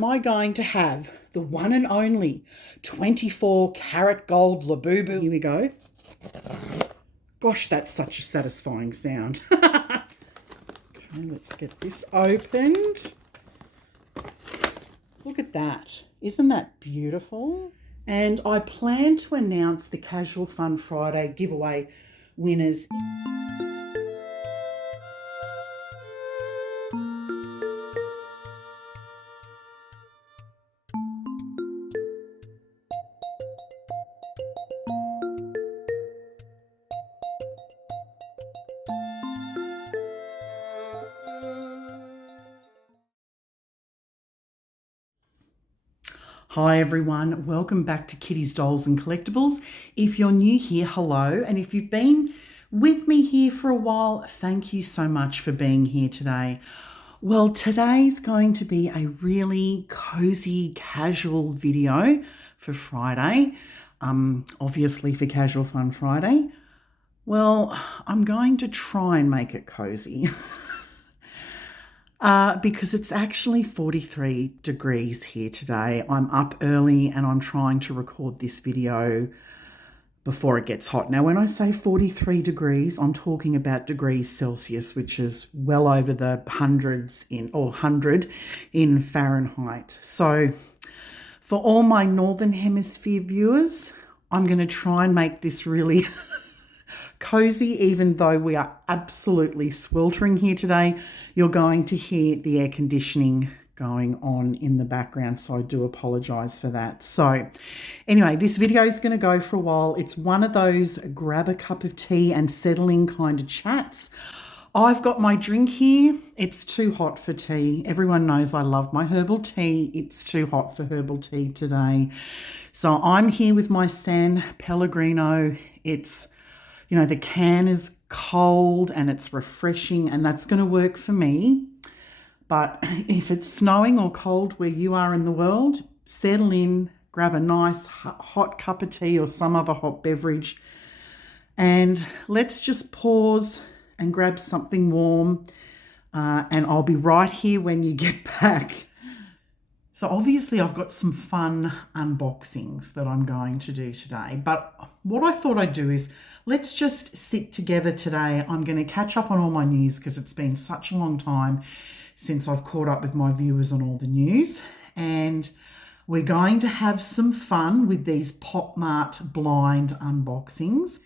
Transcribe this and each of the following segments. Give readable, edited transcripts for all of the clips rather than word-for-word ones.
Am I going to have the one and only 24 karat gold Labubu? Here we go. Gosh, that's such a satisfying sound. Okay, let's get this opened. Look at that. Isn't that beautiful? And I plan to announce the Casual Fun Friday giveaway winners. Hi everyone, welcome back to Kitty's Dolls and Collectibles. If you're new here, hello, and if you've been with me here for a while, thank you so much for being here today. Well, today's going to be a really cozy, casual video for Friday, obviously for Casual Fun Friday. Well, I'm going to try and make it cozy. Because it's actually 43 degrees here today. I'm up early and I'm trying to record this video before it gets hot. Now, when I say 43 degrees, I'm talking about degrees Celsius, which is well over the hundreds or 100 in Fahrenheit. So for all my Northern Hemisphere viewers, I'm going to try and make this really cozy, even though we are absolutely sweltering here today. You're going to hear the air conditioning going on in the background, so I do apologise for that. So anyway, this video is going to go for a while. It's one of those grab a cup of tea and settle in kind of chats. I've got my drink here. It's too hot for tea. Everyone knows I love my herbal tea. It's too hot for herbal tea today. So I'm here with my San Pellegrino. It's, you know, the can is cold and it's refreshing, and that's going to work for me. But if it's snowing or cold where you are in the world, settle in, grab a nice hot cup of tea or some other hot beverage, and let's just pause and grab something warm. And I'll be right here when you get back. So obviously I've got some fun unboxings that I'm going to do today. But what I thought I'd do is let's just sit together today. I'm going to catch up on all my news because it's been such a long time since I've caught up with my viewers on all the news. And we're going to have some fun with these POP MART blind unboxings.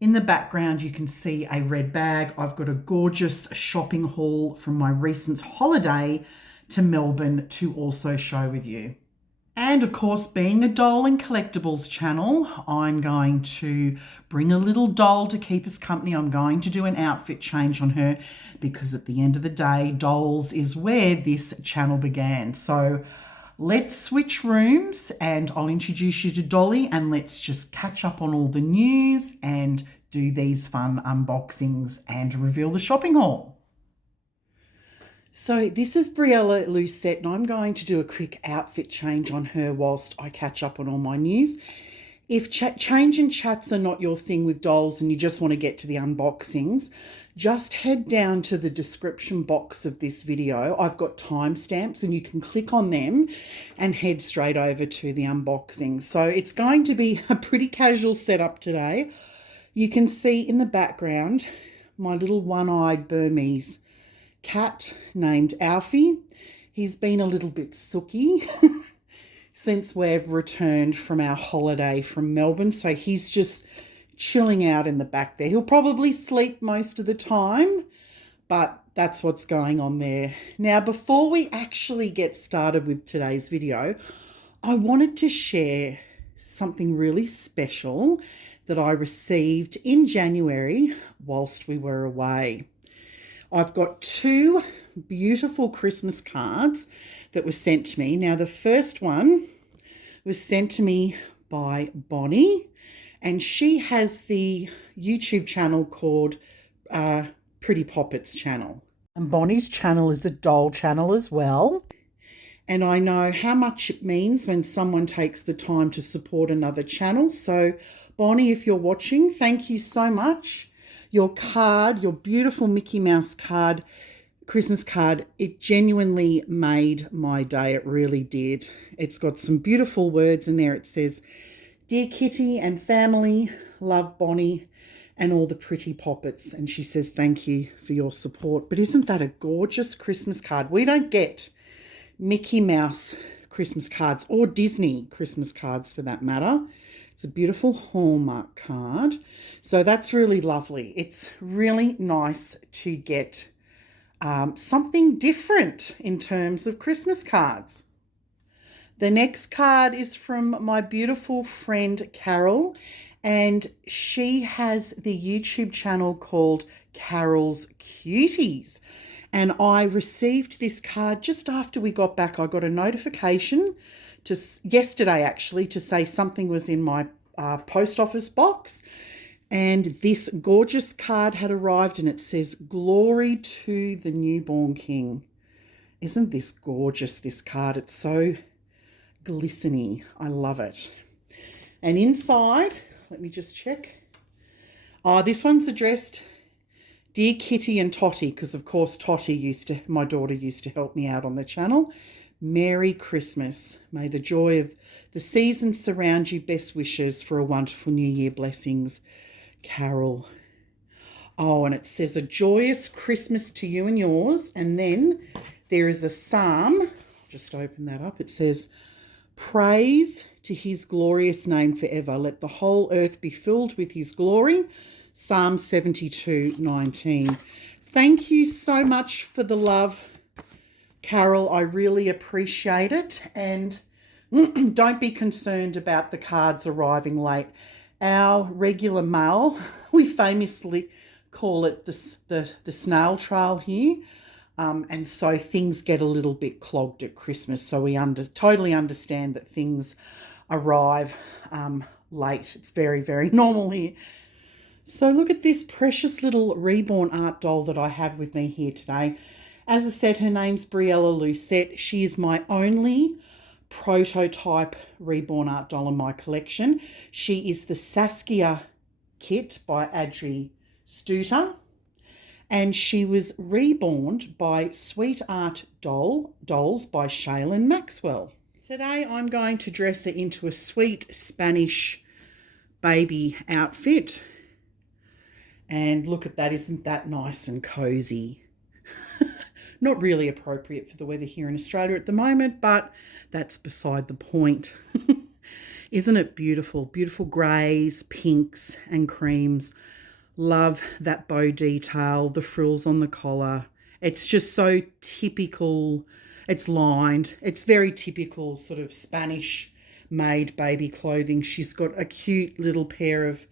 In the background, you can see a red bag. I've got a gorgeous shopping haul from my recent holiday to Melbourne to also show with you. And of course, being a doll and collectibles channel, I'm going to bring a little doll to keep us company. I'm going to do an outfit change on her because at the end of the day, dolls is where this channel began. So let's switch rooms and I'll introduce you to Dolly and let's just catch up on all the news and do these fun unboxings and reveal the shopping haul. So this is Briella Lucette, and I'm going to do a quick outfit change on her whilst I catch up on all my news. If change and chats are not your thing with dolls and you just want to get to the unboxings, just head down to the description box of this video. I've got timestamps and you can click on them and head straight over to the unboxing. So it's going to be a pretty casual setup today. You can see in the background my little one-eyed Burmese cat named Alfie. He's been a little bit sooky since we've returned from our holiday from Melbourne, so he's just chilling out in the back there. He'll probably sleep most of the time, but that's what's going on there. Now, before we actually get started with today's video, I wanted to share something really special that I received in January whilst we were away. I've got two beautiful Christmas cards that were sent to me. Now, the first one was sent to me by Bonnie, and she has the YouTube channel called Pretty Poppets channel. And Bonnie's channel is a doll channel as well. And I know how much it means when someone takes the time to support another channel. So, Bonnie, if you're watching, thank you so much. Your card, your beautiful Mickey Mouse card, Christmas card. It genuinely made my day. It really did. It's got some beautiful words in there. It says, "Dear Kitty and family, love Bonnie and all the pretty poppets." And she says, "Thank you for your support." But isn't that a gorgeous Christmas card? We don't get Mickey Mouse Christmas cards or Disney Christmas cards for that matter. It's a beautiful Hallmark card. So that's really lovely. It's really nice to get something different in terms of Christmas cards. The next card is from my beautiful friend Carol, and she has the YouTube channel called Carol's Cuties. And I received this card just after we got back. I got a notification yesterday actually to say something was in my post office box. And this gorgeous card had arrived and it says, "Glory to the newborn king." Isn't this gorgeous, this card? It's so glistening. I love it. And inside, let me just check. This one's addressed, "Dear Kitty and Tottie," because of course my daughter used to help me out on the channel. "Merry Christmas. May the joy of the season surround you. Best wishes for a wonderful New Year. Blessings, Carol." Oh, and it says, "A joyous Christmas to you and yours." And then there is a psalm. Just open that up. It says, "Praise to his glorious name forever. Let the whole earth be filled with his glory." Psalm 72:19. Thank you so much for the love, Carol. I really appreciate it. And don't be concerned about the cards arriving late. Our regular mail, we famously call it the snail trail here. And so things get a little bit clogged at Christmas. So we totally understand that things arrive late. It's very, very normal here. So look at this precious little Reborn art doll that I have with me here today. As I said, her name's Briella Lucette. She is my only prototype Reborn art doll in my collection. She is the Saskia kit by Adrie Stoete, and she was reborn by Sweet Art Dolls by Shaylin Maxwell. Today I'm going to dress her into a sweet Spanish baby outfit. And look at that, isn't that nice and cozy? Not really appropriate for the weather here in Australia at the moment, but that's beside the point. Isn't it beautiful? Beautiful greys, pinks and creams. Love that bow detail, the frills on the collar. It's just so typical. It's lined. It's very typical sort of Spanish made baby clothing. She's got a cute little pair of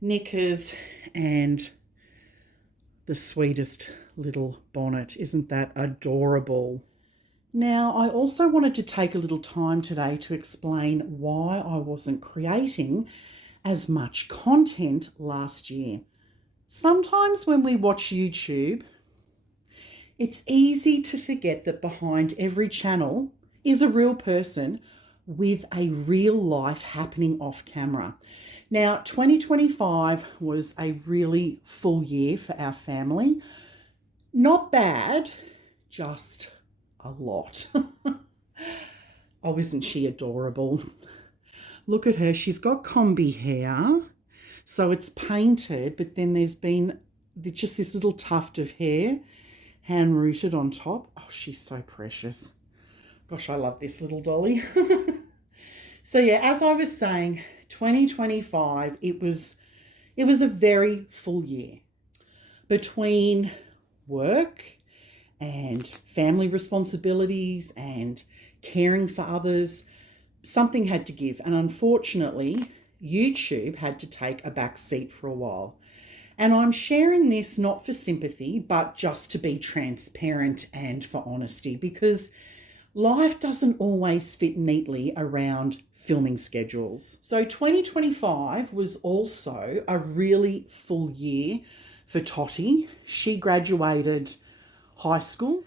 knickers and the sweetest little bonnet. Isn't that adorable? Now, I also wanted to take a little time today to explain why I wasn't creating as much content last year. Sometimes when we watch YouTube, it's easy to forget that behind every channel is a real person with a real life happening off camera. Now, 2025 was a really full year for our family. Not bad, just a lot. Oh, isn't she adorable? Look at her. She's got combi hair, so it's painted, but then there's been just this little tuft of hair hand-rooted on top. Oh, she's so precious. Gosh, I love this little dolly. So yeah, as I was saying, 2025, it was a very full year. Between work and family responsibilities and caring for others, something had to give. And unfortunately, YouTube had to take a back seat for a while. And I'm sharing this not for sympathy, but just to be transparent and for honesty, because life doesn't always fit neatly around filming schedules. So 2025 was also a really full year for Tottie. She graduated high school,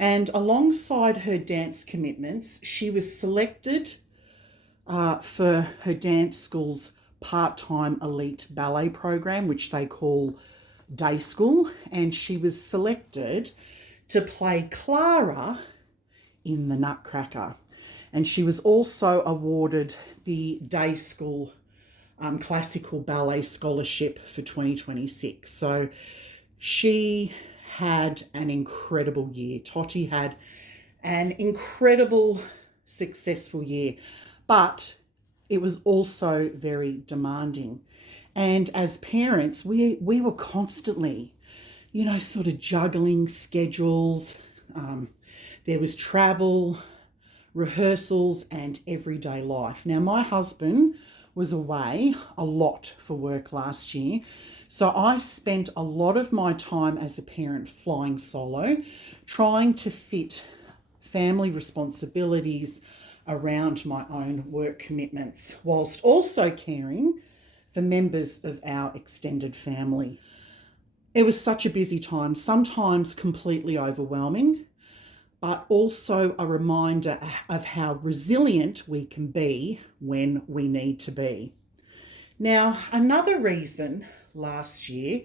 and alongside her dance commitments, she was selected for her dance school's part-time elite ballet program, which they call day school, and she was selected to play Clara in the Nutcracker. And she was also awarded the Day School Classical Ballet Scholarship for 2026. So she had an incredible year. Tottie had an incredible, successful year, but it was also very demanding. And as parents, we were constantly, you know, sort of juggling schedules. There was travel, rehearsals, and everyday life. Now, my husband was away a lot for work last year, so I spent a lot of my time as a parent flying solo, trying to fit family responsibilities around my own work commitments, whilst also caring for members of our extended family. It was such a busy time, sometimes completely overwhelming, but also a reminder of how resilient we can be when we need to be. Now, another reason last year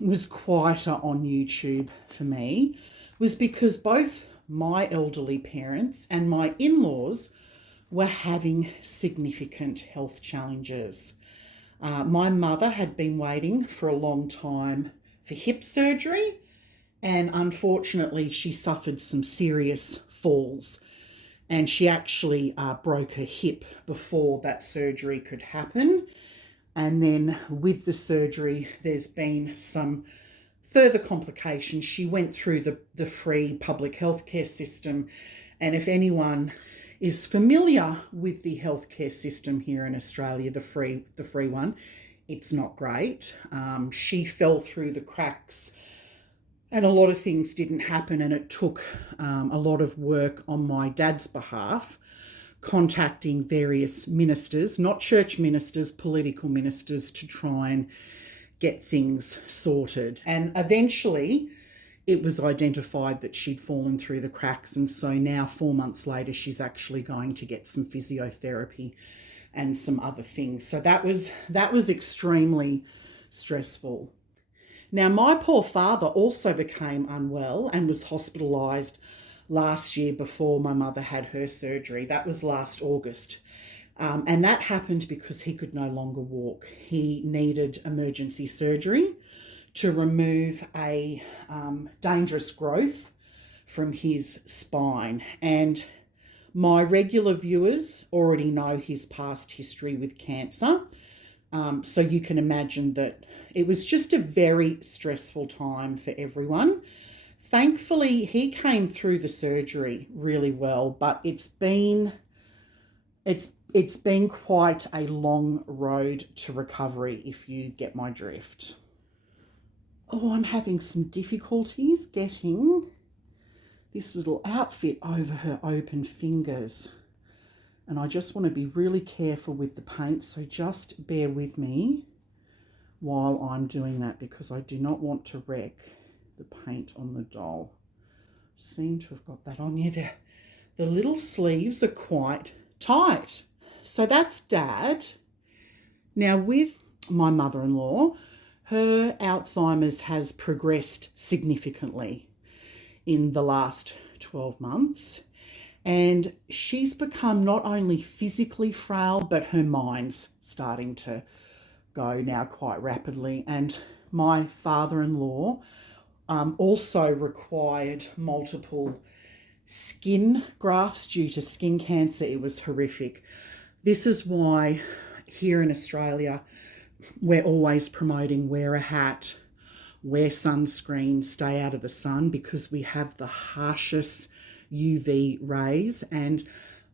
was quieter on YouTube for me was because both my elderly parents and my in-laws were having significant health challenges. My mother had been waiting for a long time for hip surgery, and unfortunately she suffered some serious falls, and she actually broke her hip before that surgery could happen. And then with the surgery, there's been some further complications. She went through the free public healthcare system, and if anyone is familiar with the healthcare system here in Australia, the free one, it's not great. She fell through the cracks, and a lot of things didn't happen, and it took a lot of work on my dad's behalf, contacting various ministers, not church ministers, political ministers, to try and get things sorted. And eventually it was identified that she'd fallen through the cracks, and so now 4 months later she's actually going to get some physiotherapy and some other things. So that was extremely stressful. Now, my poor father also became unwell and was hospitalised last year before my mother had her surgery. That was last August. And that happened because he could no longer walk. He needed emergency surgery to remove a dangerous growth from his spine. And my regular viewers already know his past history with cancer. So you can imagine that it was just a very stressful time for everyone. Thankfully, he came through the surgery really well, but it's been quite a long road to recovery, if you get my drift. Oh, I'm having some difficulties getting this little outfit over her open fingers. And I just want to be really careful with the paint, so just bear with me while I'm doing that, because I do not want to wreck the paint on the doll. Seem to have got that on. Yeah, the little sleeves are quite tight. So that's Dad. Now, with my mother-in-law, her Alzheimer's has progressed significantly in the last 12 months. And she's become not only physically frail, but her mind's starting to go now quite rapidly. And my father-in-law also required multiple skin grafts due to skin cancer. It was horrific. This is why here in Australia, we're always promoting wear a hat, wear sunscreen, stay out of the sun, because we have the harshest UV rays. And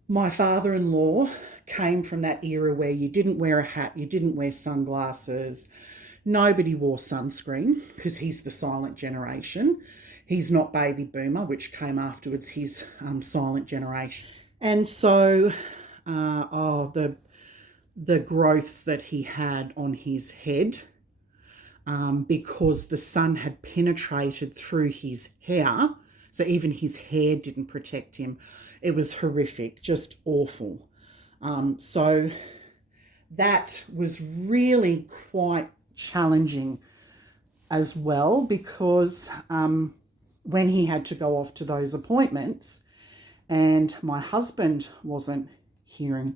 my father-in-law came from that era where you didn't wear a hat, you didn't wear sunglasses, nobody wore sunscreen, because he's the silent generation. He's not baby boomer, which came afterwards, he's silent generation. And so the growths that he had on his head, because the sun had penetrated through his hair, so even his hair didn't protect him. It was horrific, just awful. So that was really quite challenging as well, because when he had to go off to those appointments and my husband wasn't here,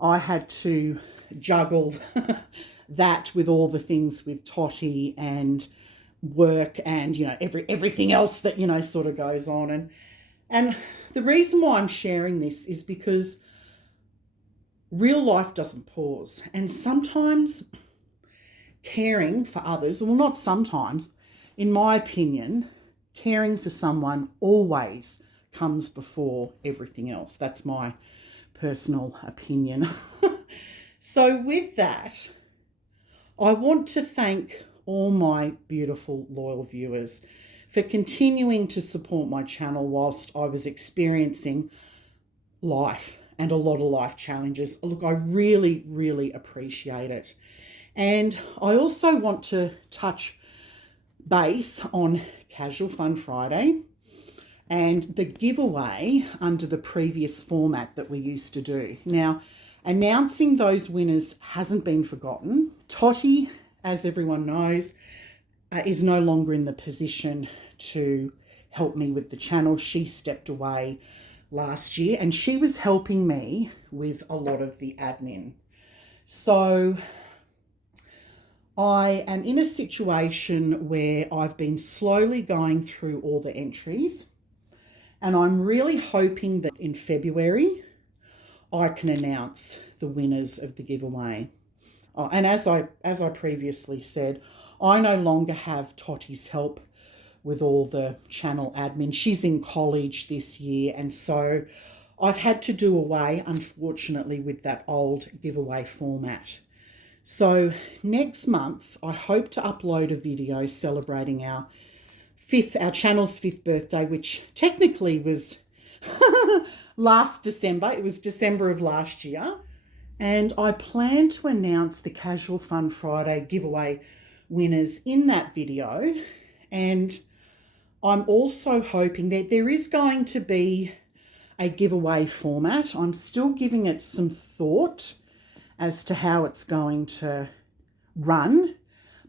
I had to juggle that with all the things with Tottie and work and, you know, everything else that, you know, sort of goes on. And the reason why I'm sharing this is because real life doesn't pause. And sometimes caring for others, well, not sometimes, in my opinion, caring for someone always comes before everything else. That's my personal opinion. So with that, I want to thank all my beautiful loyal viewers for continuing to support my channel whilst I was experiencing life and a lot of life challenges. Look, I really, really appreciate it. And I also want to touch base on Casual Fun Friday and the giveaway under the previous format that we used to do. Now, announcing those winners hasn't been forgotten. Tottie, as everyone knows, is no longer in the position to help me with the channel. She stepped away last year and she was helping me with a lot of the admin. So I am in a situation where I've been slowly going through all the entries, and I'm really hoping that in February I can announce the winners of the giveaway. And as I previously said, I no longer have Tottie's help with all the channel admin. She's in college this year, and so I've had to do away, unfortunately, with that old giveaway format. So next month, I hope to upload a video celebrating our channel's 5th birthday, which technically was last December. It was December of last year. And I plan to announce the Casual Fun Friday giveaway winners in that video. And I'm also hoping that there is going to be a giveaway format. I'm still giving it some thought as to how it's going to run,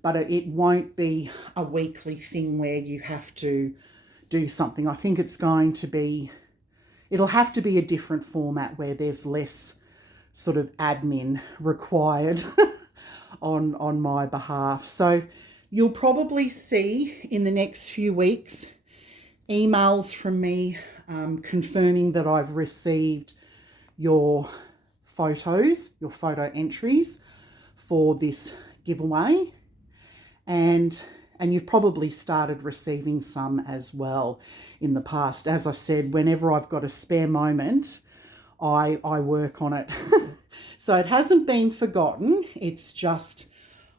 but it won't be a weekly thing where you have to do something. I think it's going to be, it'll have to be a different format where there's less sort of admin required on my behalf. So you'll probably see in the next few weeks emails from me confirming that I've received your photos, your photo entries for this giveaway, and you've probably started receiving some as well in the past. As I said, whenever I've got a spare moment, I work on it. So it hasn't been forgotten. It's just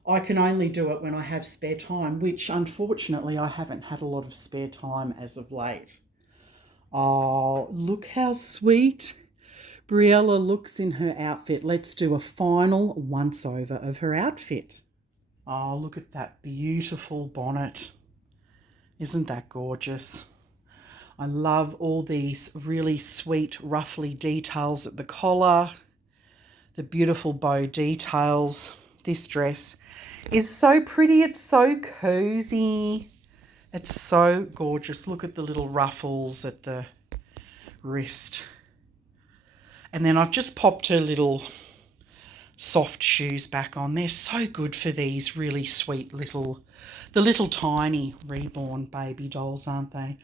I can only do it when I have spare time, which unfortunately I haven't had a lot of spare time as of late. Oh, look how sweet Briella looks in her outfit. Let's do a final once over of her outfit. Oh, look at that beautiful bonnet. Isn't that gorgeous? I love all these really sweet, ruffly details at the collar, the beautiful bow details. This dress is so pretty. It's so cozy. It's so gorgeous. Look at the little ruffles at the wrist. And then I've just popped her little soft shoes back on. They're so good for these really sweet the little tiny Reborn baby dolls, aren't they?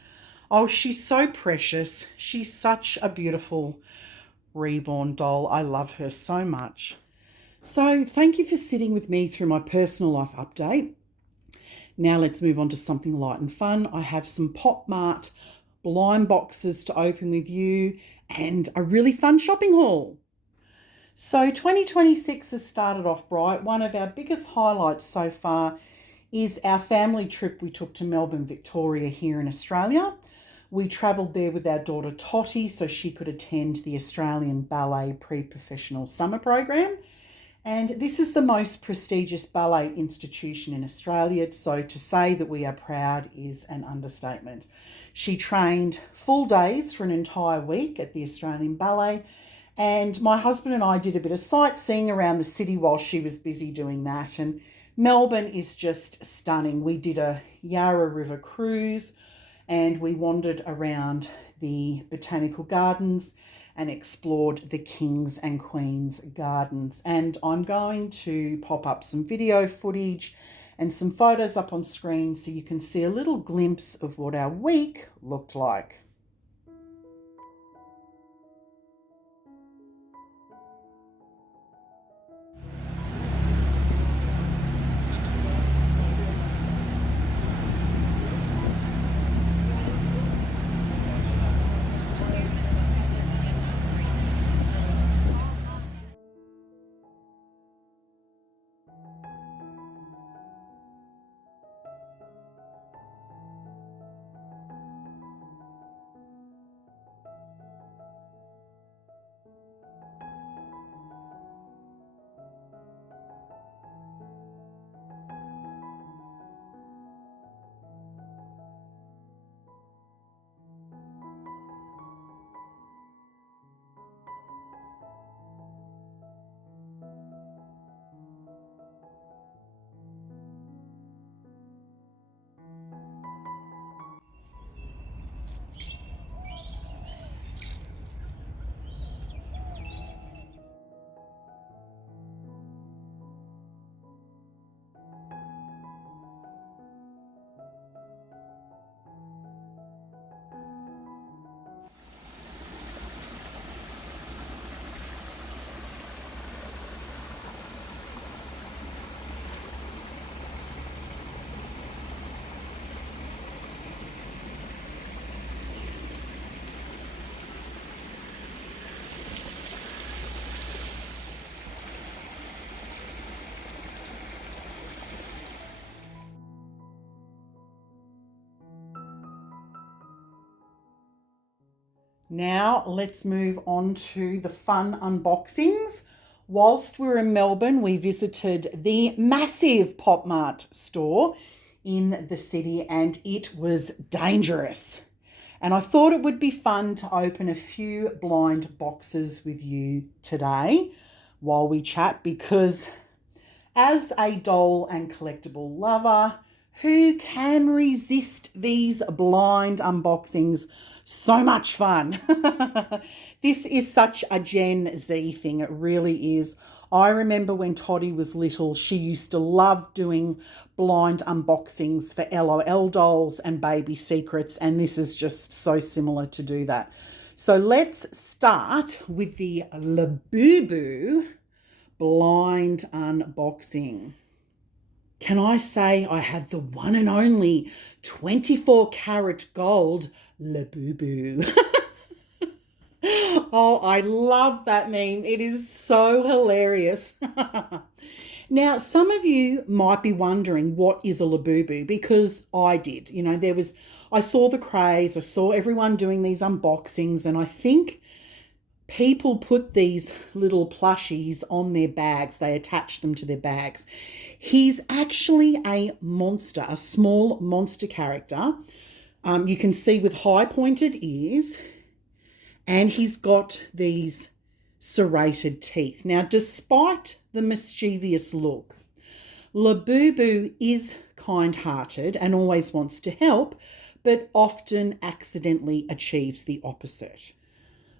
Oh, she's so precious. She's such a beautiful Reborn doll. I love her so much. So thank you for sitting with me through my personal life update. Now let's move on to something light and fun. I have some POP MART blind boxes to open with you and a really fun shopping haul. So 2026 has started off bright. One of our biggest highlights so far is our family trip we took to Melbourne, Victoria here in Australia. We travelled there with our daughter Tottie so she could attend the Australian Ballet pre-professional summer program. And this is the most prestigious ballet institution in Australia, so to say that we are proud is an understatement. She trained full days for an entire week at the Australian Ballet, and my husband and I did a bit of sightseeing around the city while she was busy doing that. And Melbourne is just stunning. We did a Yarra River cruise. and we wandered around the botanical gardens and explored the King's and Queen's gardens. And I'm going to pop up some video footage and some photos up on screen so you can see a little glimpse of what our week looked like. Now let's move on to the fun unboxings. Whilst we were in Melbourne, we visited the massive POP MART store in the city, and it was dangerous. And I thought it would be fun to open a few blind boxes with you today while we chat, because as a doll and collectible lover, who can resist these blind unboxings? So much fun. This is such a Gen Z thing. It really is. I remember when Tottie was little, she used to love doing blind unboxings for LOL dolls and baby secrets, and this is just so similar to do that. So let's start with the Labubu blind unboxing. Can I say I have the one and only 24 karat gold Labubu. Oh, I love that meme. It is so hilarious. Now, some of you might be wondering what is a Labubu, because I did. You know, I saw the craze, I saw everyone doing these unboxings, and I think people put these little plushies on their bags. They attach them to their bags. He's actually a monster, a small monster character. You can see with high pointed ears, and he's got these serrated teeth. Now, despite the mischievous look, Labubu is kind-hearted and always wants to help, but often accidentally achieves the opposite.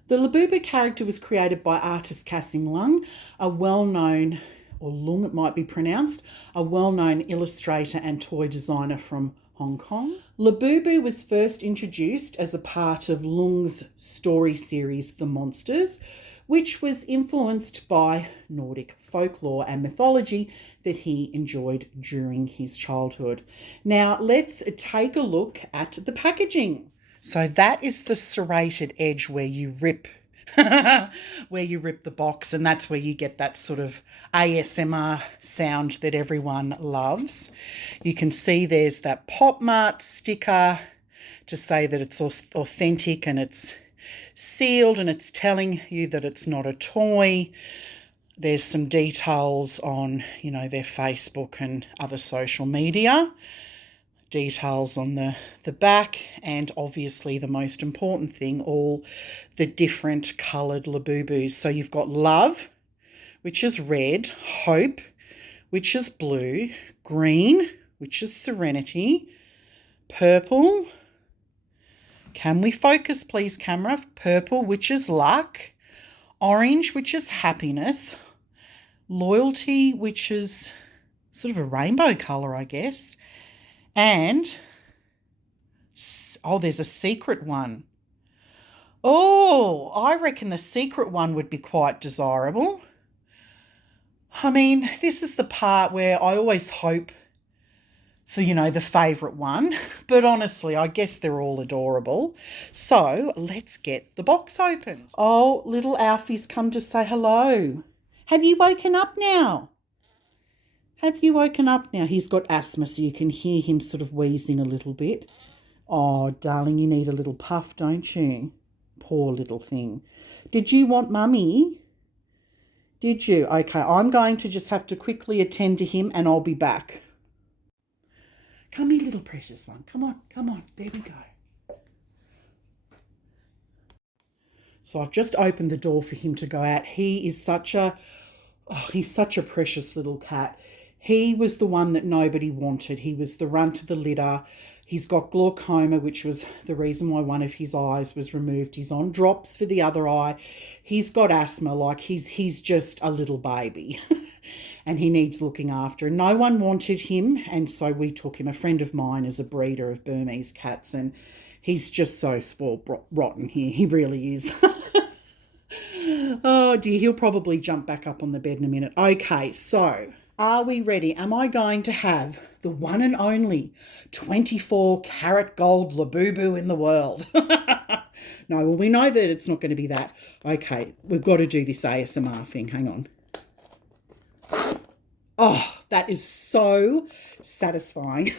The Labubu character was created by artist Kasim Lung, a well-known, or Lung it might be pronounced, a well-known illustrator and toy designer from Hong Kong. Labubu was first introduced as a part of Lung's story series, The Monsters, which was influenced by Nordic folklore and mythology that he enjoyed during his childhood. Now, let's take a look at the packaging. So that is the serrated edge where you rip the box, and that's where you get that sort of ASMR sound that everyone loves. You can see there's that POP MART sticker to say that it's authentic and it's sealed and it's telling you that it's not a toy. There's some details on, their Facebook and other social media. Details on the back, and obviously the most important thing, all the different coloured Labubus. So you've got Love, which is red, Hope, which is blue, Green, which is Serenity, Purple, Can we focus, please, camera? Purple, which is luck. Orange, which is happiness. Loyalty, which is sort of a rainbow colour, I guess. And, oh, there's a secret one. Oh, I reckon the secret one would be quite desirable. I mean, this is the part where I always hope for, you know, the favourite one. But honestly, I guess they're all adorable. So let's get the box opened. Oh, little Alfie's come to say hello. Have you woken up now? Have you woken up now? He's got asthma, so you can hear him sort of wheezing a little bit. Oh, darling, you need a little puff, don't you? Poor little thing. Did you want mummy? Did you? Okay, I'm going to just have to quickly attend to him and I'll be back. Come here, little precious one. Come on, come on. There we go. So I've just opened the door for him to go out. He is he's such a precious little cat. He was the one that nobody wanted. He was the runt of the litter. He's got glaucoma, which was the reason why one of his eyes was removed. He's on drops for the other eye. He's got asthma, like he's just a little baby. And he needs looking after. And no one wanted him, and so we took him. A friend of mine is a breeder of Burmese cats, and he's just so spoiled rotten here. He really is. Oh, dear, he'll probably jump back up on the bed in a minute. Okay, so are we ready? Am I going to have the one and only 24-carat gold Labubu in the world? No, well, we know that it's not going to be that. Okay, we've got to do this ASMR thing. Hang on. Oh, that is so satisfying.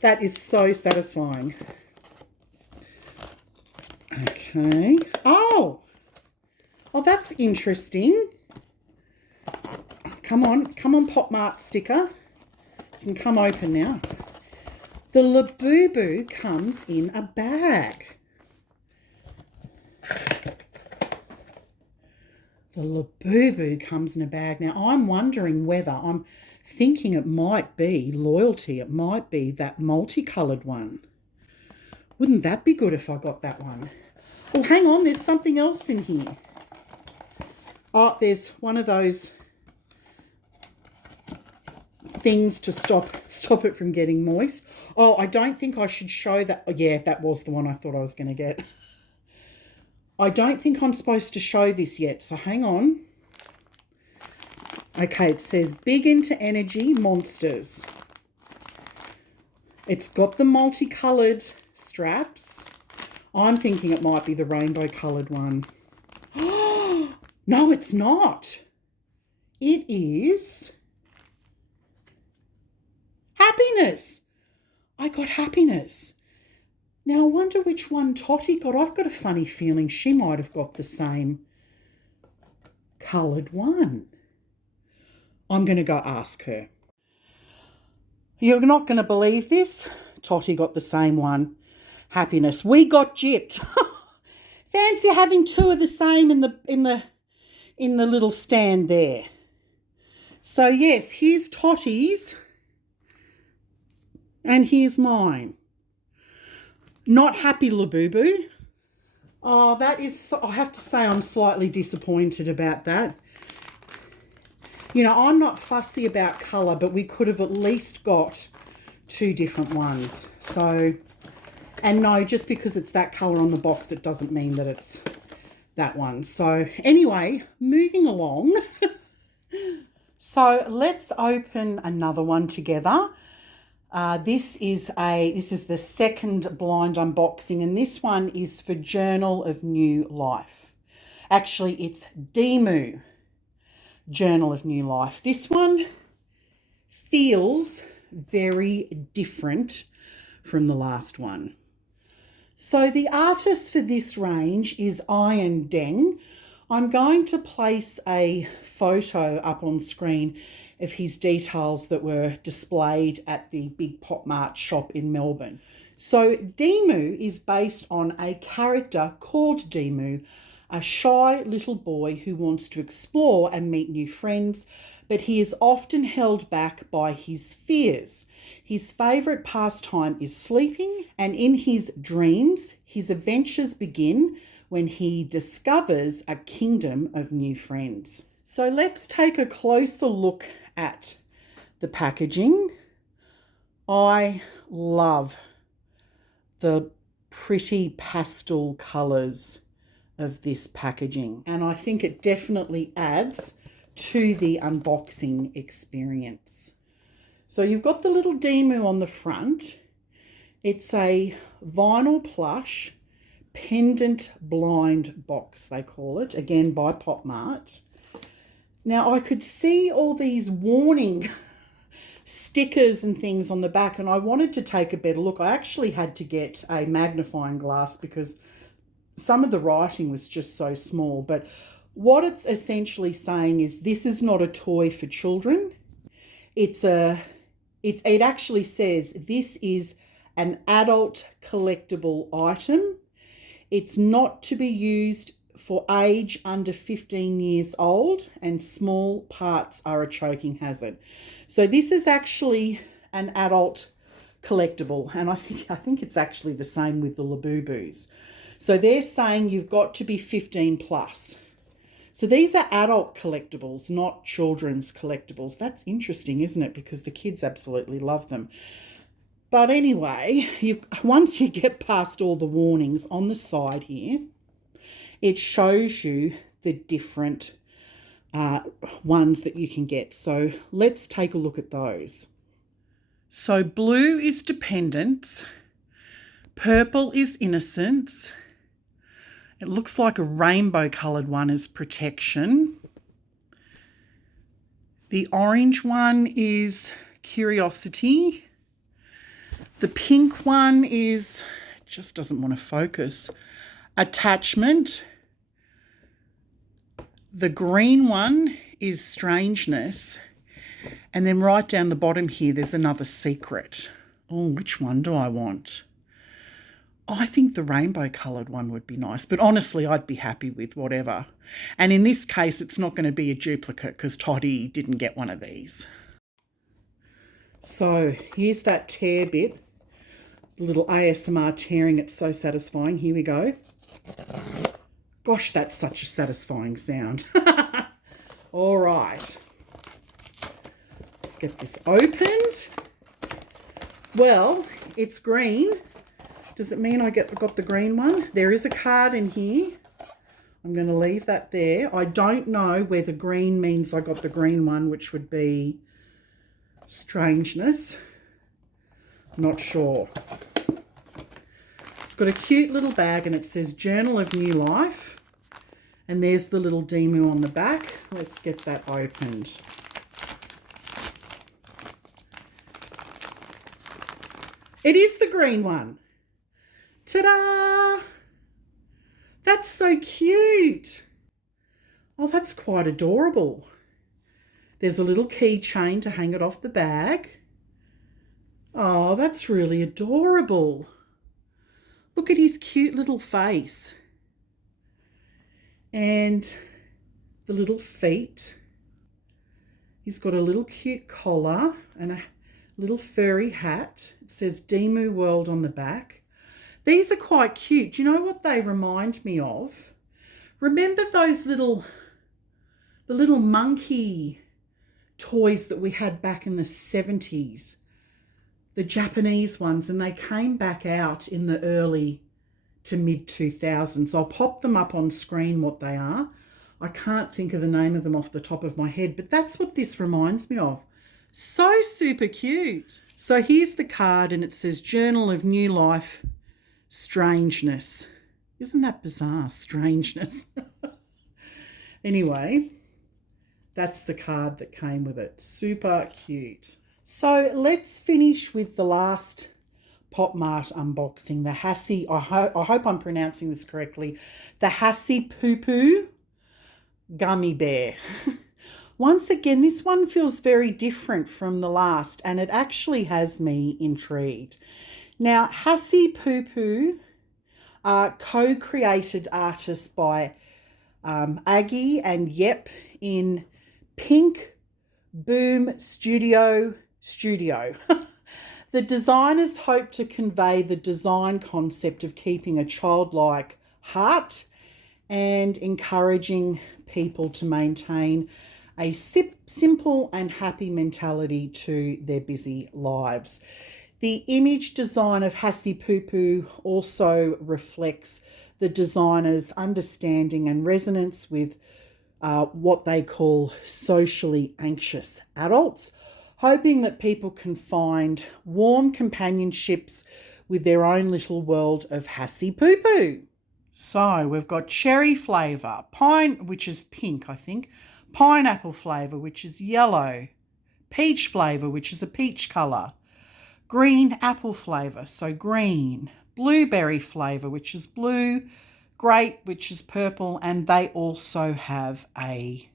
That is so satisfying. Okay. Oh, that's interesting. Come on, POP MART sticker. You can come open now. The Labubu comes in a bag. The Labubu comes in a bag. Now, I'm wondering whether, I'm thinking it might be loyalty. It might be that multicoloured one. Wouldn't that be good if I got that one? Oh, hang on, there's something else in here. Oh, there's one of those things to stop it from getting moist. Oh, I don't think I should show that. Oh, yeah, that was the one I thought I was going to get. I don't think I'm supposed to show this yet, so hang on. Okay, it says big into energy monsters. It's got the multicoloured straps. I'm thinking it might be the rainbow coloured one. Oh, no, it's not. It is happiness. I got happiness. Now, I wonder which one Tottie got. I've got a funny feeling she might have got the same coloured one. I'm going to go ask her. You're not going to believe this. Tottie got the same one. Happiness. We got gypped. Fancy having two of the same in the little stand there. So yes, here's Tottie's and here's mine. Not happy, Labubu. Oh, that is, I have to say I'm slightly disappointed about that. You know, I'm not fussy about colour, but we could have at least got two different ones. So, and no, just because it's that colour on the box, it doesn't mean that it's that one. So anyway, moving along. So let's open another one together. This is the second blind unboxing, and this one is for Journal of New Life. Actually, it's DIMOO, Journal of New Life. This one feels very different from the last one. So the artist for this range is Ian Deng. I'm going to place a photo up on screen of his details that were displayed at the big POP MART shop in Melbourne. So DIMOO is based on a character called DIMOO, a shy little boy who wants to explore and meet new friends, but he is often held back by his fears. His favourite pastime is sleeping, and in his dreams, his adventures begin when he discovers a kingdom of new friends. So let's take a closer look at the packaging. I love the pretty pastel colours of this packaging, and I think it definitely adds to the unboxing experience. So you've got the little DIMOO on the front. It's a vinyl plush pendant blind box, they call it, again by POP MART. Now I could see all these warning stickers and things on the back, and I wanted to take a better look. I actually had to get a magnifying glass because some of the writing was just so small. But what it's essentially saying is this is not a toy for children. It actually says this is an adult collectible item. It's not to be used for age under 15 years old, and small parts are a choking hazard. So this is actually an adult collectible, and I think it's actually the same with the Labubus. So they're saying you've got to be 15 plus. So these are adult collectibles, not children's collectibles. That's interesting, isn't it? Because the kids absolutely love them. But anyway, once you get past all the warnings on the side here, it shows you the different ones that you can get. So let's take a look at those. So blue is dependence, purple is innocence. It looks like a rainbow coloured one is protection. The orange one is curiosity. The pink one is, just doesn't want to focus, attachment. The green one is strangeness. And then right down the bottom here, there's another secret. Oh, which one do I want? I think the rainbow coloured one would be nice, but honestly, I'd be happy with whatever. And in this case, it's not going to be a duplicate because Tottie didn't get one of these. So here's that tear bit. The little ASMR tearing, it's so satisfying. Here we go. Gosh, that's such a satisfying sound. All right. Let's get this opened. Well, it's green. Does it mean I got the green one? There is a card in here. I'm going to leave that there. I don't know whether green means I got the green one, which would be strangeness. Not sure. It's got a cute little bag and it says Journal of New Life. And there's the little DIMOO on the back. Let's get that opened. It is the green one. Ta-da! That's so cute. Oh, that's quite adorable. There's a little keychain to hang it off the bag. Oh, that's really adorable. Look at his cute little face. And the little feet. He's got a little cute collar and a little furry hat. It says DIMOO World on the back. These are quite cute. Do you know what they remind me of? Remember those the little monkey toys that we had back in the 70s? The Japanese ones, and they came back out in the early to mid 2000s. I'll pop them up on screen what they are. I can't think of the name of them off the top of my head, but that's what this reminds me of. So super cute. So here's the card and it says Journal of New Life, Strangeness. Isn't that bizarre? Strangeness. Anyway, that's the card that came with it. Super cute. So let's finish with the last POP MART unboxing. The I hope I'm pronouncing this correctly. The Hacipupu gummy bear. Once again, this one feels very different from the last and it actually has me intrigued. Now, Hacipupu are co-created artists by Aggie and Yep in Pink Boom Studio. The designers hope to convey the design concept of keeping a childlike heart and encouraging people to maintain a simple and happy mentality to their busy lives. The image design of Hacipupu also reflects the designer's understanding and resonance with what they call socially anxious adults, hoping that people can find warm companionships with their own little world of Hacipupu. So we've got cherry flavour, pine, which is pink, I think, pineapple flavour, which is yellow, peach flavour, which is a peach colour, green apple flavour, so green, blueberry flavour, which is blue, grape, which is purple, and they also have a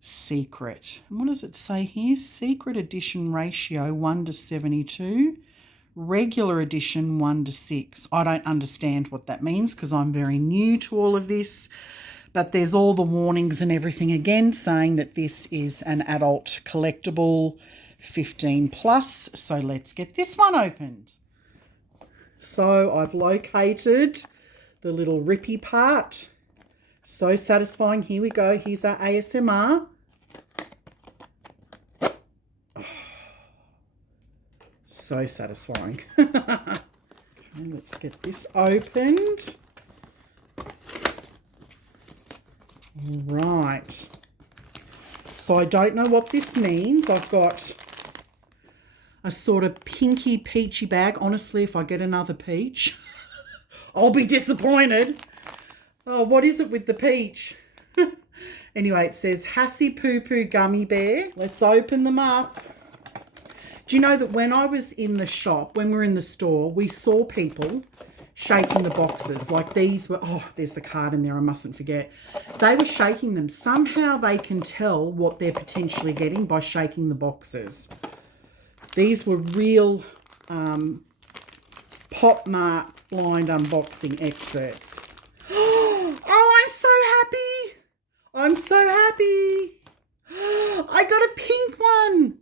secret. And what does it say here? Secret edition ratio 1:72. Regular edition 1:6. I don't understand what that means because I'm very new to all of this, but there's all the warnings and everything again saying that this is an adult collectible 15 plus. So let's get this one opened. So I've located the little rippy part. So satisfying. Here we go. Here's our ASMR. So satisfying. Okay, let's get this opened. Right. So I don't know what this means. I've got a sort of pinky peachy bag. Honestly, if I get another peach, I'll be disappointed. Oh, what is it with the peach? Anyway, it says Hacipupu Gummy Bear. Let's open them up. Do you know that when I was in the shop, when we were in the store, we saw people shaking the boxes like these were, oh, there's the card in there, I mustn't forget. They were shaking them. Somehow they can tell what they're potentially getting by shaking the boxes. These were real POP MART blind unboxing experts. Oh, I'm so happy. I'm so happy. I got a pink one.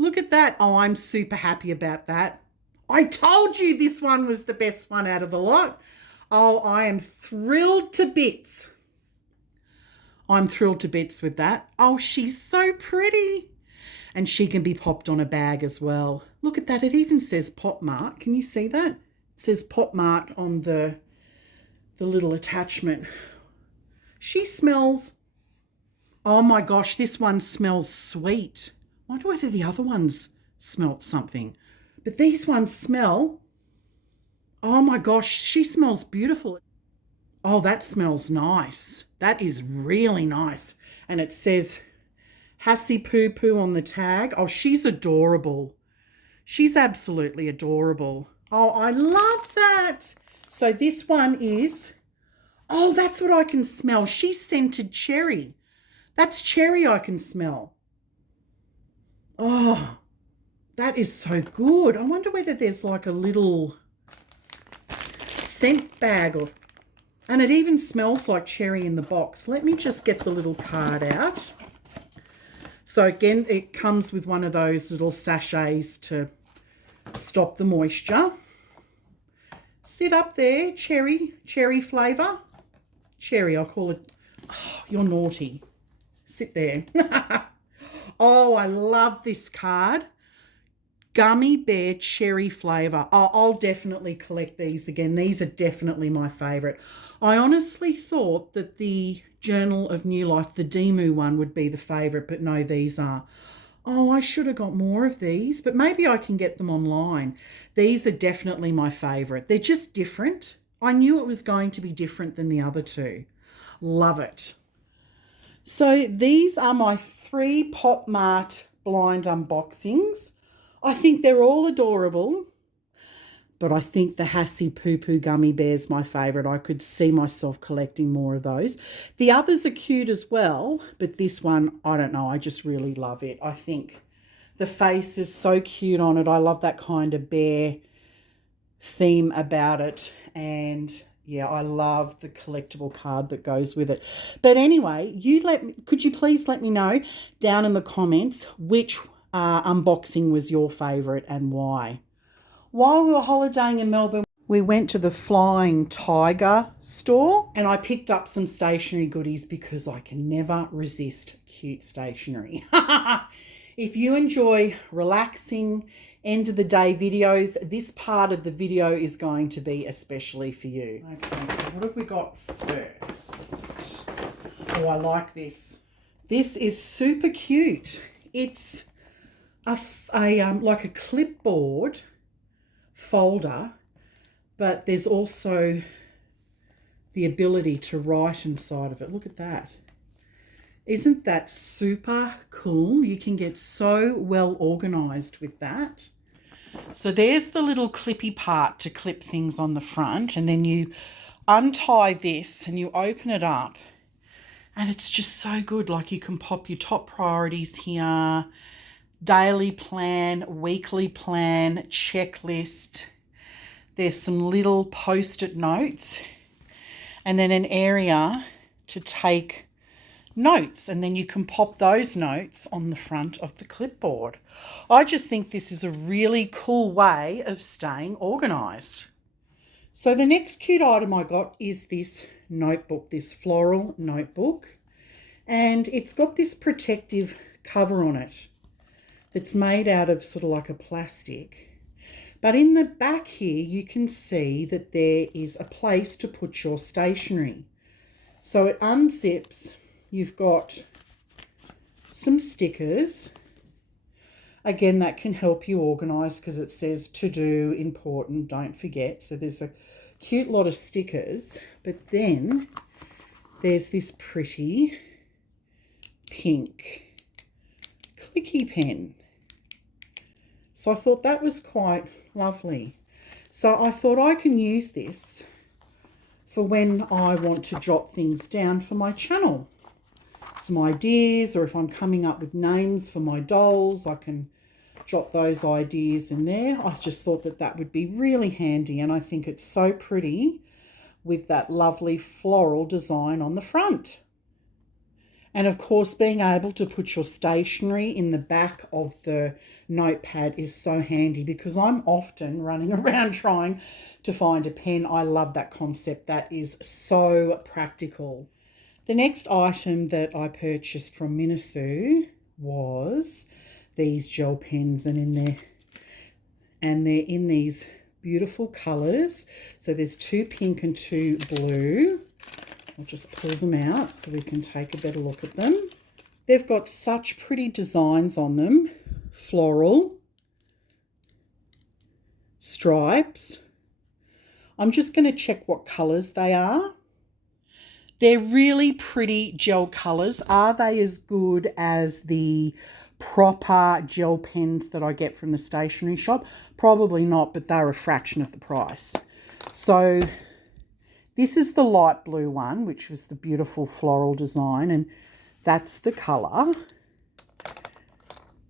Look at that. Oh, I'm super happy about that. I told you this one was the best one out of the lot. Oh, I am thrilled to bits. I'm thrilled to bits with that. Oh, she's so pretty. And she can be popped on a bag as well. Look at that. It even says POP MART. Can you see that? It says POP MART on the little attachment. She smells, oh my gosh, this one smells sweet. I wonder whether the other ones smelt something. But these ones smell, oh my gosh, she smells beautiful. Oh, that smells nice. That is really nice. And it says Hacipupu on the tag. Oh, she's adorable. She's absolutely adorable. Oh, I love that. So this one is, oh, that's what I can smell. She's scented cherry. That's cherry I can smell. Oh, that is so good. I wonder whether there's like a little scent bag or, and it even smells like cherry in the box. Let me just get the little card out. So again, it comes with one of those little sachets to stop the moisture. Sit up there, cherry flavour. Cherry, I'll call it. Oh, you're naughty. Sit there. Oh, I love this card. Gummy Bear Cherry flavour. Oh, I'll definitely collect these again. These are definitely my favourite. I honestly thought that the Journal of New Life, the DIMOO one, would be the favourite, but no, these are. Oh, I should have got more of these, but maybe I can get them online. These are definitely my favourite. They're just different. I knew it was going to be different than the other two. Love it. So these are my 3 POP MART blind unboxings. I think they're all adorable, but I think the Hacipupu Gummy Bear is my favourite. I could see myself collecting more of those. The others are cute as well, but this one, I don't know, I just really love it. I think the face is so cute on it. I love that kind of bear theme about it. And Yeah, I love the collectible card that goes with it. But anyway, could you please let me know down in the comments which unboxing was your favourite and why? While we were holidaying in Melbourne, we went to the Flying Tiger store and I picked up some stationery goodies because I can never resist cute stationery. If you enjoy relaxing end of the day videos, this part of the video is going to be especially for you. Okay, so what have we got first? Oh, I like this. This is super cute. It's like a clipboard folder, but there's also the ability to write inside of it. Look at that. Isn't that super cool? You can get so well organized with that. So there's the little clippy part to clip things on the front, and then you untie this and you open it up and it's just so good. Like you can pop your top priorities here, daily plan, weekly plan, checklist. There's some little post-it notes and then an area to take notes, and then you can pop those notes on the front of the clipboard. I just think this is a really cool way of staying organised. So the next cute item I got is this notebook, this floral notebook, and it's got this protective cover on it that's made out of sort of like a plastic. But in the back here, you can see that there is a place to put your stationery. So it unzips. You've got some stickers. Again, that can help you organise because it says to do, important, don't forget. So there's a cute lot of stickers. But then there's this pretty pink clicky pen. So I thought that was quite lovely. So I thought I can use this for when I want to jot things down for my channel. Some ideas, or if I'm coming up with names for my dolls, I can jot those ideas in there. I just thought that that would be really handy, and I think it's so pretty with that lovely floral design on the front. And of course, being able to put your stationery in the back of the notepad is so handy because I'm often running around trying to find a pen. I love that concept. That is so practical. The next item that I purchased from Miniso was these gel pens, and they're in these beautiful colours. So there's 2 pink and 2 blue. I'll just pull them out so we can take a better look at them. They've got such pretty designs on them. Floral, stripes. I'm just going to check what colours they are. They're really pretty gel colours. Are they as good as the proper gel pens that I get from the stationery shop? Probably not, but they're a fraction of the price. So this is the light blue one, which was the beautiful floral design, and that's the colour.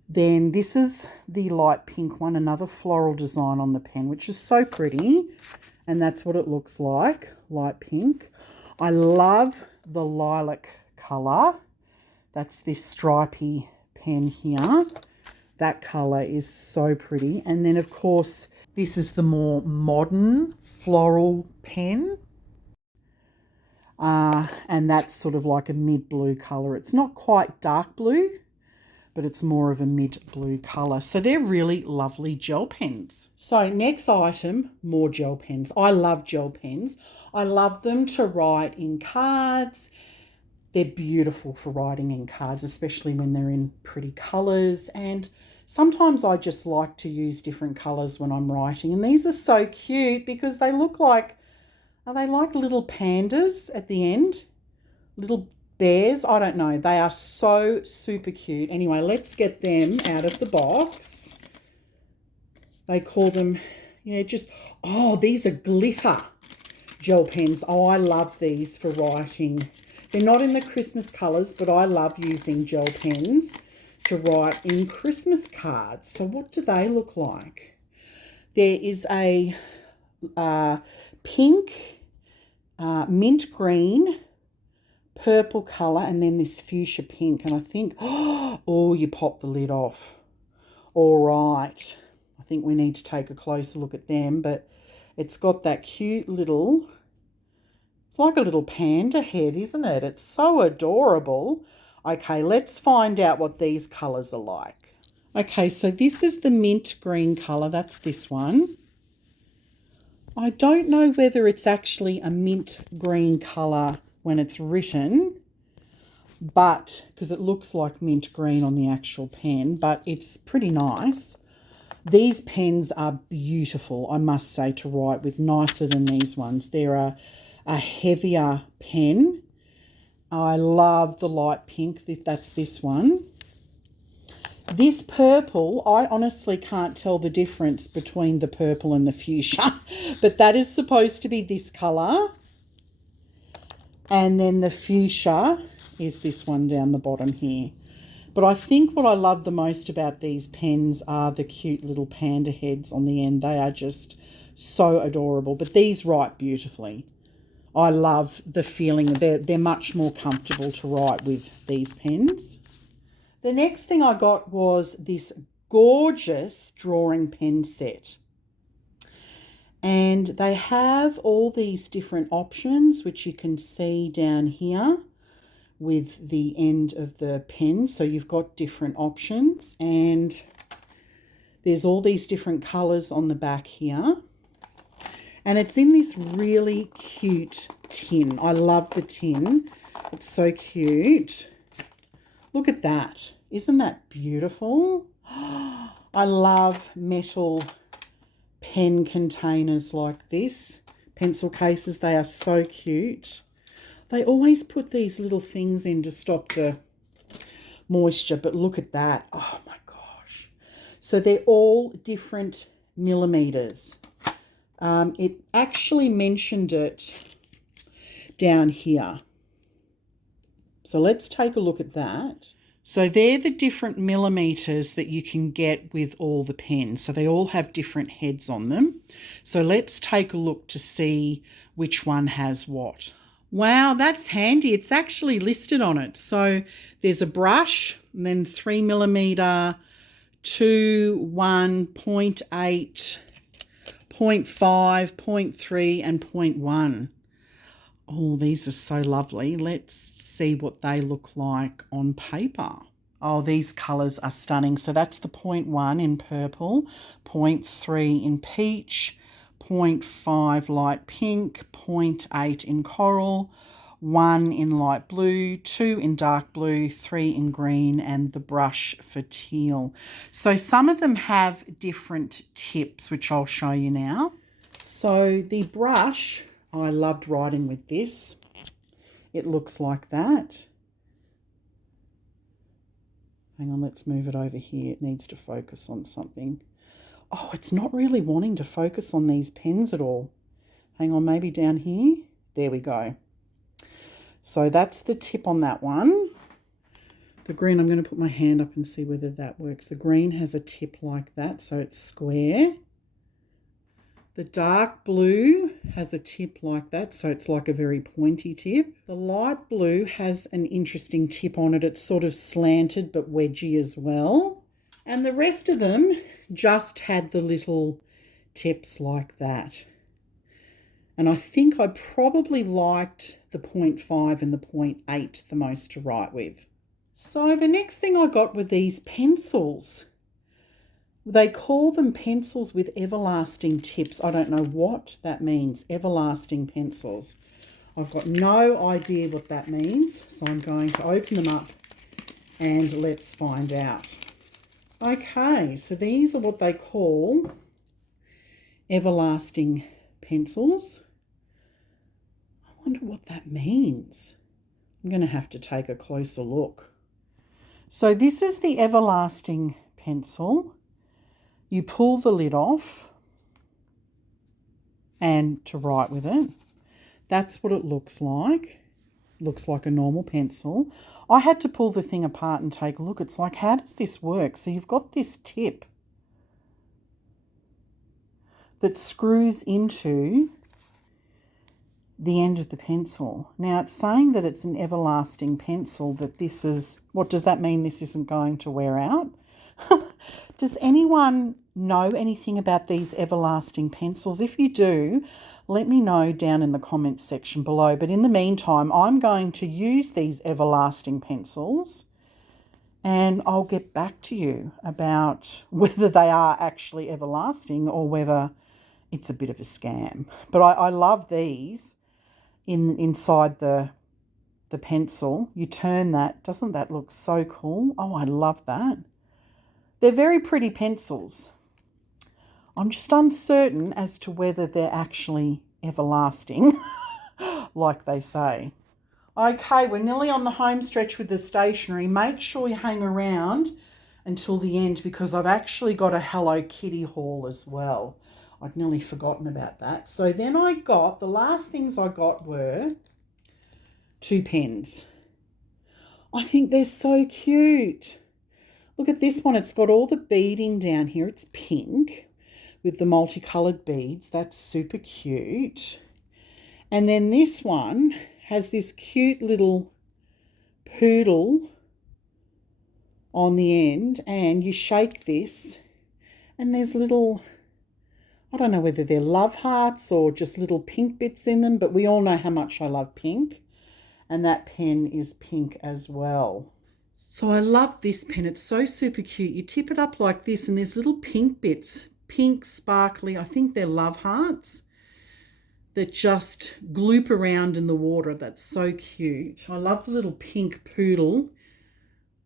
Then this is the light pink one, another floral design on the pen, which is so pretty, and that's what it looks like, light pink. I love the lilac colour. That's this stripy pen here. That colour is so pretty. And then, of course, this is the more modern floral pen. And that's sort of like a mid-blue colour. It's not quite dark blue, but it's more of a mid-blue colour. So they're really lovely gel pens. So next item, more gel pens. I love gel pens. I love them to write in cards. They're beautiful for writing in cards, especially when they're in pretty colours. And sometimes I just like to use different colours when I'm writing. And these are so cute because they look like, are they like little pandas at the end? Little bears? I don't know. They are so super cute. Anyway, let's get them out of the box. They call them, oh, these are glitter gel pens. Oh, I love these for writing. They're not in the Christmas colours, but I love using gel pens to write in Christmas cards. So what do they look like? There is a pink mint green, purple colour, and then this fuchsia pink. And I think, oh, you pop the lid off. All right. I think we need to take a closer look at them, but it's got that cute little, it's like a little panda head, isn't it? It's so adorable. Okay, let's find out what these colours are like. Okay, so this is the mint green colour. That's this one. I don't know whether it's actually a mint green colour when it's written, but because it looks like mint green on the actual pen, but it's pretty nice. These pens are beautiful, I must say, to write with, nicer than these ones. They're a heavier pen. I love the light pink. That's this one. This purple, I honestly can't tell the difference between the purple and the fuchsia, but that is supposed to be this colour. And then the fuchsia is this one down the bottom here. But I think what I love the most about these pens are the cute little panda heads on the end. They are just so adorable. But these write beautifully. I love the feeling. They're much more comfortable to write with, these pens. The next thing I got was this gorgeous drawing pen set. And they have all these different options, which you can see down here with the end of the pen. So you've got different options, and there's all these different colours on the back here. And it's in this really cute tin. I love the tin. It's so cute. Look at that. Isn't that beautiful? I love metal pen containers like this. Pencil cases, they are so cute. They always put these little things in to stop the moisture, but look at that. Oh my gosh. So they're all different millimetres. It actually mentioned it down here. So let's take a look at that. So they're the different millimetres that you can get with all the pens. So they all have different heads on them. So let's take a look to see which one has what. Wow, that's handy. It's actually listed on it. So there's a brush, and then 3mm, 2, 1, 0.8, 0.5, 0.3 and 0.1. Oh, these are so lovely. Let's see what they look like on paper. Oh, these colours are stunning. So that's the 0.1 in purple, 0.3 in peach, 0.5 light pink, 0.8 in coral, 1 in light blue, 2 in dark blue, 3 in green, and the brush for teal. So some of them have different tips, which I'll show you now. So the brush, I loved writing with this. It looks like that. Hang on, let's move it over here. It needs to focus on something. Oh, it's not really wanting to focus on these pens at all. Hang on, maybe down here. There we go. So that's the tip on that one. The green, I'm going to put my hand up and see whether that works. The green has a tip like that, so it's square. The dark blue has a tip like that, so it's like a very pointy tip. The light blue has an interesting tip on it. It's sort of slanted but wedgy as well. And the rest of them just had the little tips like that. And I think I probably liked the 0.5 and the 0.8 the most to write with. So the next thing I got were these pencils. They call them pencils with everlasting tips. I don't know what that means, everlasting pencils. I've got no idea what that means, so I'm going to open them up and let's find out. Okay, so these are what they call everlasting pencils. I wonder what that means. I'm going to have to take a closer look. So this is the everlasting pencil. You pull the lid off and to write with it. That's what it looks like. Looks like a normal pencil. I had to pull the thing apart and take a look. It's like, how does this work? So you've got this tip that screws into the end of the pencil. Now it's saying that it's an everlasting pencil, that this is, what does that mean? This isn't going to wear out? Does anyone know anything about these everlasting pencils? If you do, let me know down in the comments section below. But in the meantime, I'm going to use these everlasting pencils and I'll get back to you about whether they are actually everlasting or whether it's a bit of a scam. But I love these inside the pencil. You turn that. Doesn't that look so cool? Oh, I love that. They're very pretty pencils. I'm just uncertain as to whether they're actually everlasting, like they say. Okay, we're nearly on the home stretch with the stationery. Make sure you hang around until the end because I've actually got a Hello Kitty haul as well. I'd nearly forgotten about that. So then the last things I got were 2 pens. I think they're so cute. Look at this one. It's got all the beading down here. It's pink with the multicoloured beads. That's super cute. And then this one has this cute little poodle on the end, and you shake this and there's little, I don't know whether they're love hearts or just little pink bits in them, but we all know how much I love pink, and that pen is pink as well. So I love this pen. It's so super cute. You tip it up like this and there's little pink bits, pink, sparkly, I think they're love hearts, that just gloop around in the water. That's so cute. I love the little pink poodle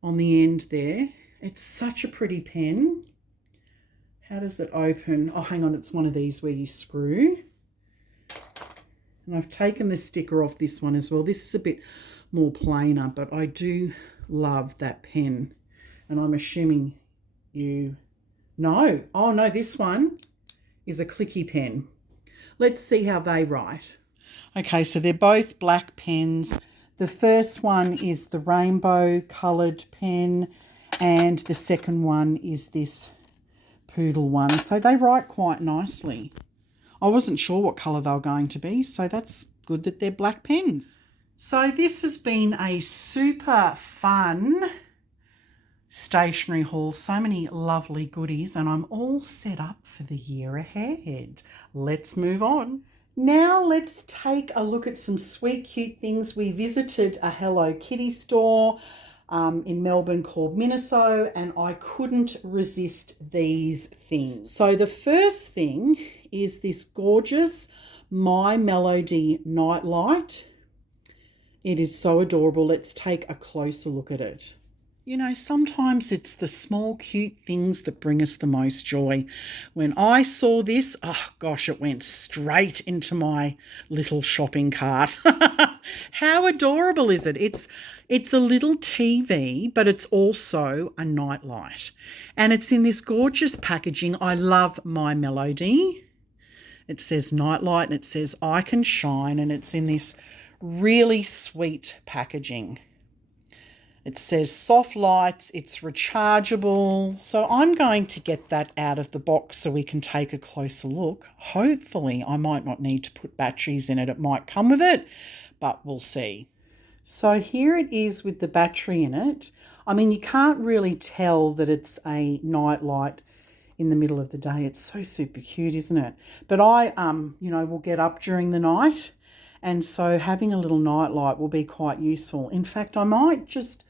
on the end there. It's such a pretty pen. How does it open? Oh, hang on. It's one of these where you screw. And I've taken the sticker off this one as well. This is a bit more plainer, but I do love that pen. And I'm assuming you know. Oh, no, this one is a clicky pen. Let's see how they write. Okay, so they're both black pens. The first one is the rainbow coloured pen and the second one is this poodle one. So they write quite nicely. I wasn't sure what colour they were going to be, so that's good that they're black pens. So this has been a super fun stationery haul. So many lovely goodies, and I'm all set up for the year ahead. Let's move on. Now let's take a look at some sweet, cute things. We visited a Hello Kitty store in Melbourne called Miniso, and I couldn't resist these things. So the first thing is this gorgeous My Melody nightlight. It is so adorable. Let's take a closer look at it. You know, sometimes it's the small, cute things that bring us the most joy. When I saw this, oh gosh, it went straight into my little shopping cart. How adorable is it? It's a little TV, but it's also a nightlight. And it's in this gorgeous packaging. I love My Melody. It says nightlight and it says I can shine, and it's in this really sweet packaging. It says soft lights, it's rechargeable. So I'm going to get that out of the box so we can take a closer look. Hopefully I might not need to put batteries in it. It might come with it, but we'll see. So here it is with the battery in it. I mean, you can't really tell that it's a night light in the middle of the day. It's so super cute, isn't it? But I, will get up during the night, and so having a little night light will be quite useful. In fact, I might just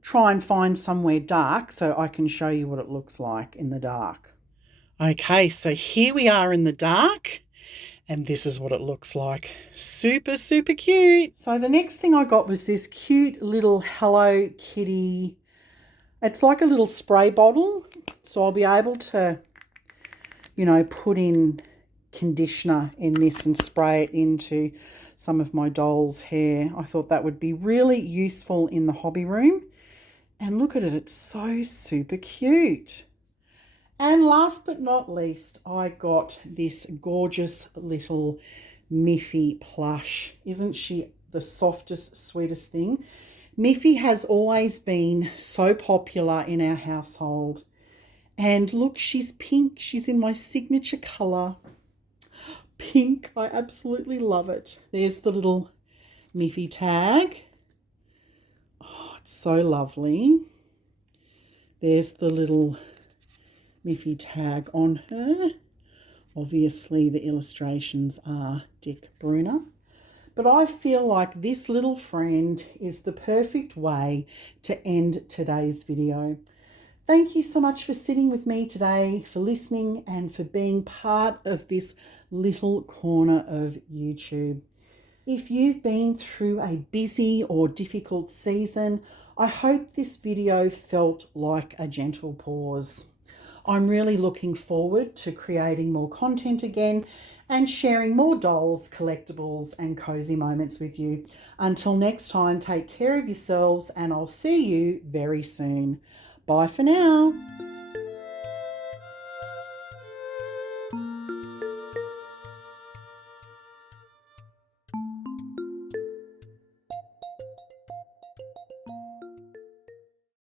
try and find somewhere dark so I can show you what it looks like in the dark. Okay, so here we are in the dark, and this is what it looks like. Super, super cute. So the next thing I got was this cute little Hello Kitty. It's like a little spray bottle, so I'll be able to, put in conditioner in this and spray it into some of my doll's hair. I thought that would be really useful in the hobby room. And look at it, it's so super cute. And last but not least, I got this gorgeous little Miffy plush. Isn't she the softest, sweetest thing? Miffy has always been so popular in our household. And look, she's pink. She's in my signature colour, pink. I absolutely love it. There's the little Miffy tag. Oh, it's so lovely. There's the little Miffy tag on her. Obviously, the illustrations are Dick Brunner. But I feel like this little friend is the perfect way to end today's video. Thank you so much for sitting with me today, for listening, and for being part of this little corner of YouTube. If you've been through a busy or difficult season, I hope this video felt like a gentle pause. I'm really looking forward to creating more content again and sharing more dolls, collectibles and cozy moments with you. Until next time, take care of yourselves and I'll see you very soon. Bye for now.